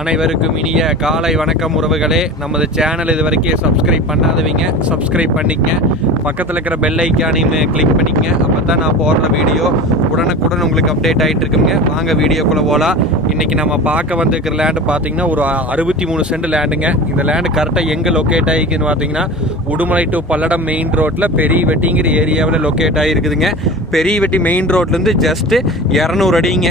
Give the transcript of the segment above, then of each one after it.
அனைவருக்கும் இனிய காலை வணக்கம் உறவுகளே. நமது சேனல் இது வரைக்கும் சப்ஸ்கிரைப் பண்ணாதவங்க சப்ஸ்கிரைப் பண்ணிக்கங்க. பக்கத்தில் இருக்கிற பெல் ஐக்கானையும் கிளிக் பண்ணிக்கங்க. அப்போ தான் நான் போடுற வீடியோ உடனுக்குடன் உங்களுக்கு அப்டேட் ஆகிட்டு இருக்குங்க. வாங்க வீடியோக்குள்ளே போகலாம் இன்றைக்கி நம்ம பார்க்க வந்திருக்கிற லேண்டு பார்த்தீங்கன்னா ஒரு அறுபத்தி மூணு சென்ட் லேண்டுங்க இந்த லேண்டு கரெக்டாக எங்கே லொக்கேட் ஆகிக்குன்னு பார்த்தீங்கன்னா உடுமலை டு பல்லடம் மெயின் ரோட்டில் பெரிய வெட்டிங்கிற ஏரியாவில் லொக்கேட் ஆகிருக்குதுங்க. பெரிய வெட்டி மெயின் ரோட்லேருந்து ஜஸ்ட்டு இரநூறு அடிங்க.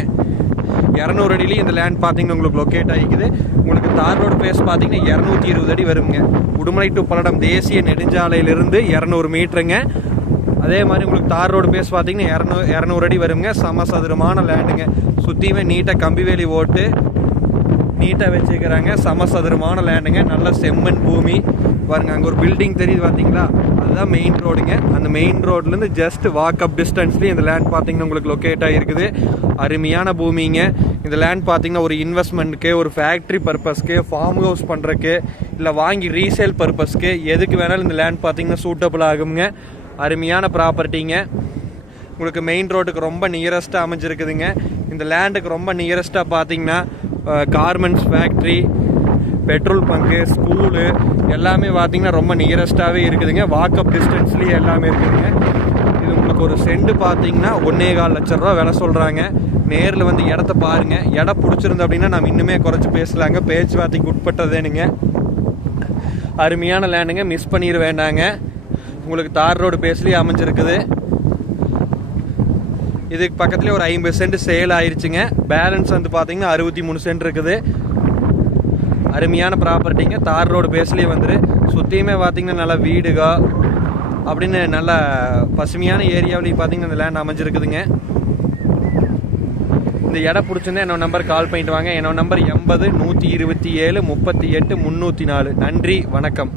இரநூறு அடியிலையும் இந்த லேண்ட் பார்த்தீங்கன்னா உங்களுக்கு லொக்கேட் ஆகிக்குது. உங்களுக்கு தார் ரோடு பிளேஸ் பார்த்தீங்கன்னா இரநூத்தி இருபது அடி வருங்க. உடுமலை டு பல்லடம் தேசிய நெடுஞ்சாலையிலிருந்து இரநூறு மீட்டருங்க அதே மாதிரி உங்களுக்கு தார் ரோடு பேஸ் பார்த்தீங்கன்னா இரநூறு இரநூறு அடி வருங்க. சமசதுரமான லேண்டுங்க சுற்றியுமே நீட்டாக கம்பி வேலி ஓட்டு. நீட்டாக வச்சுக்கிறாங்க சமசதுரமான லேண்டுங்க நல்ல செம்மண் பூமி. பாருங்க அங்கே ஒரு பில்டிங் தெரியுது பார்த்தீங்களா அதுதான் மெயின் ரோடுங்க அந்த மெயின் ரோட்லேருந்து ஜஸ்ட் வாக்கப் டிஸ்டன்ஸ்லேயும் டிஸ்டன்ஸ்லேயே இந்த லேண்ட் பார்த்தீங்கன்னா உங்களுக்கு லொக்கேட் ஆகிருக்குது அருமையான பூமிங்க. இந்த லேண்ட் பார்த்தீங்கன்னா ஒரு இன்வெஸ்ட்மெண்ட்டுக்கு ஒரு ஃபேக்ட்ரி பர்பஸ்க்கு ஃபார்ம் ஹவுஸ் பண்ணுறக்கு இல்லை வாங்கி ரீசேல் பர்பஸ்க்கு எதுக்கு வேணாலும் இந்த லேண்ட் பார்த்தீங்கன்னா சூட்டபிள் ஆகுங்க அருமையான ப்ராப்பர்ட்டிங்க உங்களுக்கு மெயின் ரோட்டுக்கு ரொம்ப நியரஸ்ட்டாக அமைஞ்சிருக்குதுங்க. இந்த லேண்டுக்கு ரொம்ப நியரஸ்ட்டாக பார்த்தீங்கன்னா garments factory petrol bunk school எல்லாமே பார்த்தீங்கன்னா ரொம்ப நியரஸ்ட்டாகவே இருக்குதுங்க. வாக்கப் டிஸ்டன்ஸ்லேயே எல்லாமே இருக்குதுங்க. இது உங்களுக்கு ஒரு செண்டு பார்த்தீங்கன்னா ஒன்றே கால் லட்ச ரூபா விலை சொல்கிறாங்க நேரில் வந்து இடத்த பாருங்கள் இடம் பிடிச்சிருந்து அப்படின்னா நம்ம இன்னுமே குறைச்சி பேசலாங்க. பேச்சுவார்த்தைக்கு உட்பட்டதேனுங்க அருமையான லேண்டுங்க மிஸ் பண்ணிட வேண்டாங்க. உங்களுக்கு தார் ரோடு பேஸ்லேயே அமைஞ்சிருக்குது. இதுக்கு பக்கத்துலேயே ஒரு ஐம்பது சென்ட் சேல் ஆயிடுச்சுங்க பேலன்ஸ் வந்து பார்த்தீங்கன்னா அறுபத்தி மூணு சென்ட் இருக்குது. அருமையான ப்ராப்பர்ட்டிங்க தார் ரோடு பேஸ்லேயே வந்துரு. சுற்றியுமே பார்த்தீங்கன்னா நல்லா வீடுகா அப்படின்னு நல்ல பசுமையான ஏரியாவிலையும் பார்த்தீங்கன்னா இந்த லேண்ட் அமைஞ்சிருக்குதுங்க. இந்த இடம் பிடிச்சிருந்தா என்னோட நம்பர் கால் பண்ணிட்டு வாங்க. என்னோட நம்பர் எண்பது நூற்றி இருபத்தி ஏழு முப்பத்தி எட்டு முந்நூற்றி நாலு. நன்றி வணக்கம்.